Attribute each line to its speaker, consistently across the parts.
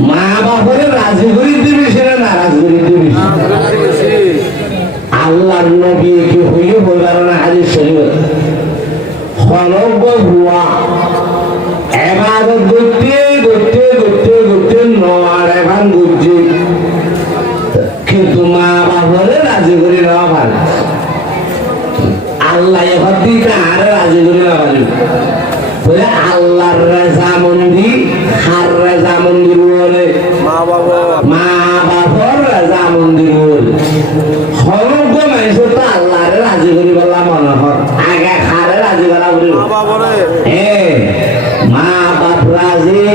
Speaker 1: মা বাপরে রাজি করি দিবি সেটা নারাজ করি দিবি? আল্লাহর নবী কি হইল বলবার না হাজির শরীফ? হলব হুয়া এবাদত করতে করতে করতে করতে নয় এবার বুঝছি কিন্তু মা বাপরে রাজি করি নেওয়া ভালো। আল্লাহ এবার দিকে আরে রাজি করি নেওয়া ভালো। বলে আল্লাহর রেজা মন্দি হার রেজা মন্দির বলে
Speaker 2: মা বাবা
Speaker 1: মা বাপর রেজা মন্দির বলে সমগ্র মানুষ তো আল্লাহরে রাজি করি বললাম মনে হয় আগে খারে রাজি করা বলি। এ মা বাপ রাজি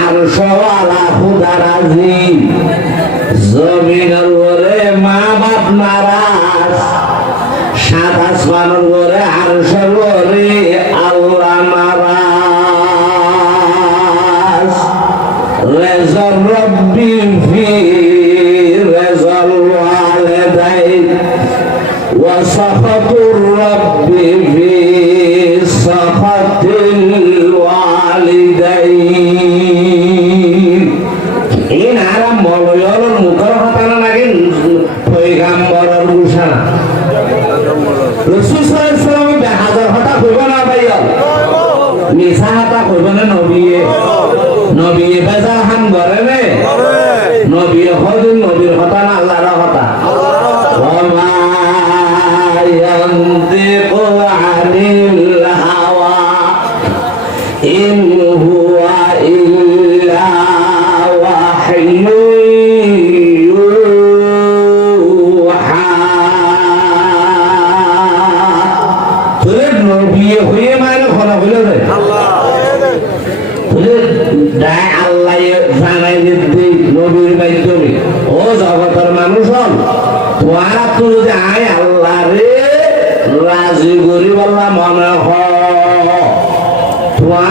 Speaker 1: আর সওয়ালা খুদা রাজি। জমিনের উপরে মা বাপ নারাজ। সাত আসমানের উপরে আর رب في رضا الوالدين وسخط الرب في سخط الوالدين إن على موليول المكرمة أنا لكن پیغمبر روشن رسول صلى الله عليه وسلم به حضر حتا خوبا نا بایال نیسا حتا خوبا نا নবিয়ে বেজা হান করে নে নবী হদিন নবীর হতা না আল্লাহর হতা। দায় আল্লাহ জানাই দিতে নবীর মাধ্যমে। ও জগতের মানুষ হল তোরা তো যদি আয় আল্লাহ রে রাজি করি বললা মনে হ তোরা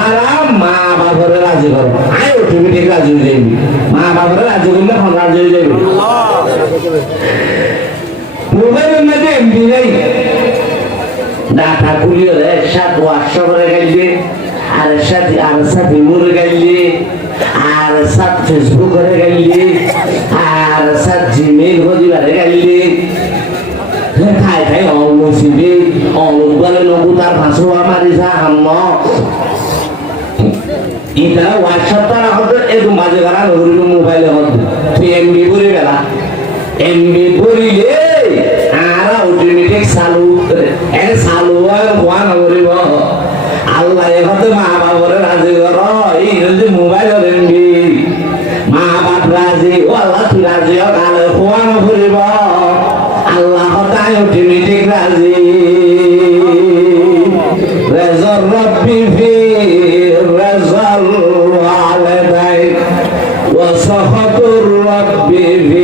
Speaker 1: মা বাপরে রাজি করো। আয় অটোমেটিক রাজি হয়ে যাবি। মা বাপরে রাজি করলে এখন রাজি হয়ে যাবি। মোবাইলের মধ্যে এমবি নেই। ডাটা খুলিও রে সাত হোয়াটসঅ্যাপ করে গাইলে আর সাথে আর সাথে মুরে গাইলে, আর সাত ফেসবুক করে গাইলে, আর সাত জিমেইল হদিবারে গাইলে। খাই খাই অলমসিবি অলপ গলে নগু তার ভাসুয়া মারি যা হাম্ম ইটা হোয়াটসঅ্যাপ তারা হতে এরকম বাজে করা মোবাইলে হতে। এমবি করে গেলা। এমবি করিলে আল্লাহ এবার মা বাবার রাজি করো, এই যদি মোবাইল রেঙ্গি। মা বাপ রাজি, ও আল্লাহ তুই রাজি হোক আলো খোয়ানো ফুরিব। আল্লাহ তাই উঠিনি ঠিক রাজি। রেজর রব্বি ফি রেজর আলাদাই ওয়া সহতুর রব্বি ফি।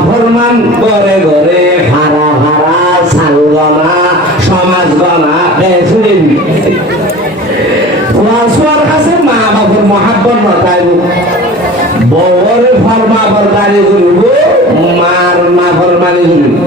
Speaker 1: বাপর না ফরমান ঘরে ঘরে হারা হারা সাল গনা সমাজ গনা বেসুরে ওয়াসওয়ার কাছে মা বাবুর মহাব্বত নতাইব বউর ফরমা বরদারি করিব, মার মা ফরমানি করিব।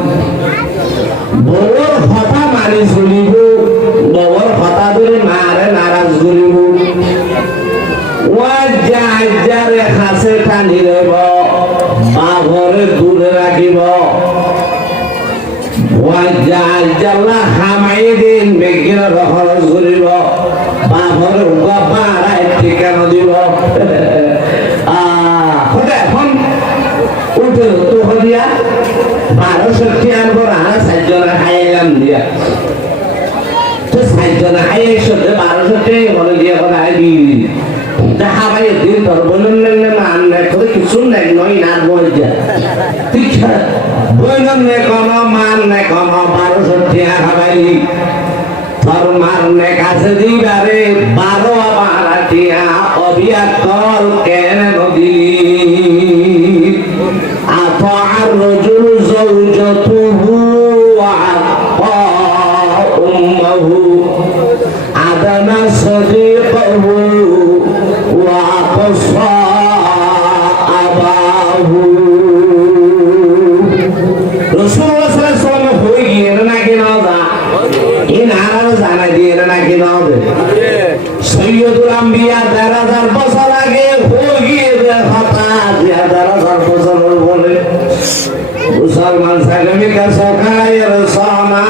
Speaker 1: নয় না বই যা ঠিক বলুন নে কোন মান নাই কোন বারোশো টিয়া খাবাই তোর মান নে কাছে দিবারে বারো বারা টিয়া অবিয়া কল কেন নদী أطاع الرجل زوجته وعطى أمه عدم صديقه সৈয়দুল আম্বিয়া দেড় হাজার বছর আগে হয়ে হঠাৎ দেড় হাজার বছর বলে। মুসলমান সাগমিকা সকালের সমা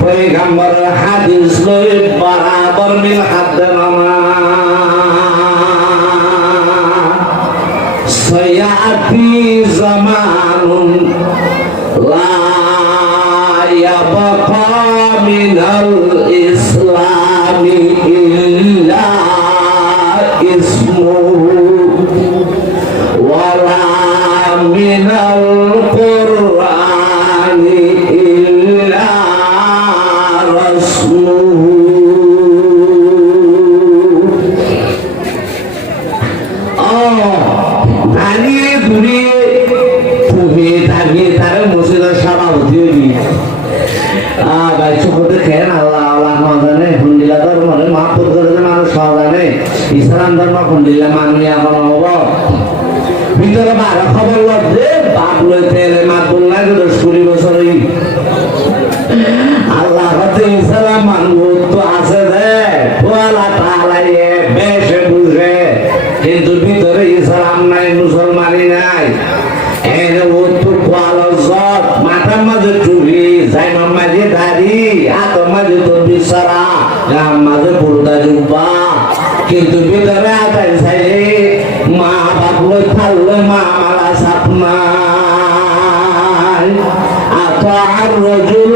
Speaker 1: পৈগম্বর হাদিস লই বরাবর মিল হাত নামা সয়াতি জামানুন লা ইয়াবকা মিনাল হুন্ডিলা ধর্মরে মহাপুর করে মানুষ জানে। ইসলাম ধর্ম হুন্ডিলা মানুষ এখন হব। ভিতরে বারো খবর লড়ছে বাপ লইতে মাতুল না দশ কুড়ি বছর আল্লাহ হতে ইসলাম মানুষ তো আছে তালাইয়ে বেশে বুঝে। الرجل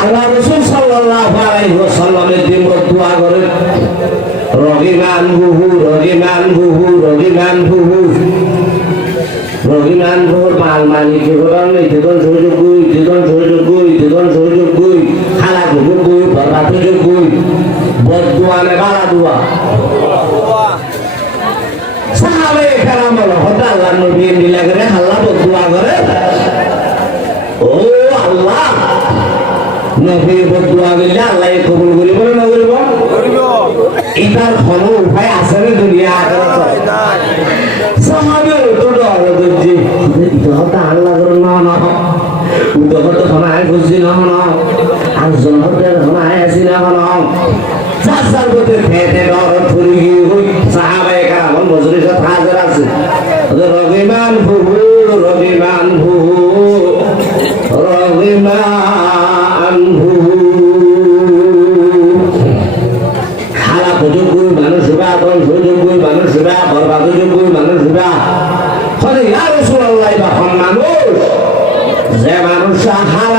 Speaker 1: আল্লাহ রসুল সাল্লাল্লাহু আলাইহি ওয়াসাল্লামের দিন দোয়া করে রহিমান বুহু রহিমান বুহু রহিমান বুহু রহিমান বুহুর মাল মালিক নেই তেদন সুযোগ গুই তেদন সুযোগ গুই তেদন সুযোগ গুই খালা গুবু গুই বরবাদ সুযোগ গুই বদুয়া নে বালা দুয়া সাহাবে কালাম হতে আল্লাহ নবী মিলা করে হাল্লা বদুয়া করে। ও আল্লাহ। নবীর বদুয়া দিলে আল্লাহ কবুল করিব না করিব? এটার কোনো উপায় আছে রে দুনিয়া সাহাবে তো ডর করছি হতে আল্লাহ করে না। না খানা আয় খুঁজছি না না। আর জনহর খানা আয় আসি না না। চাচার গতে খেতে ডর ব্যবসা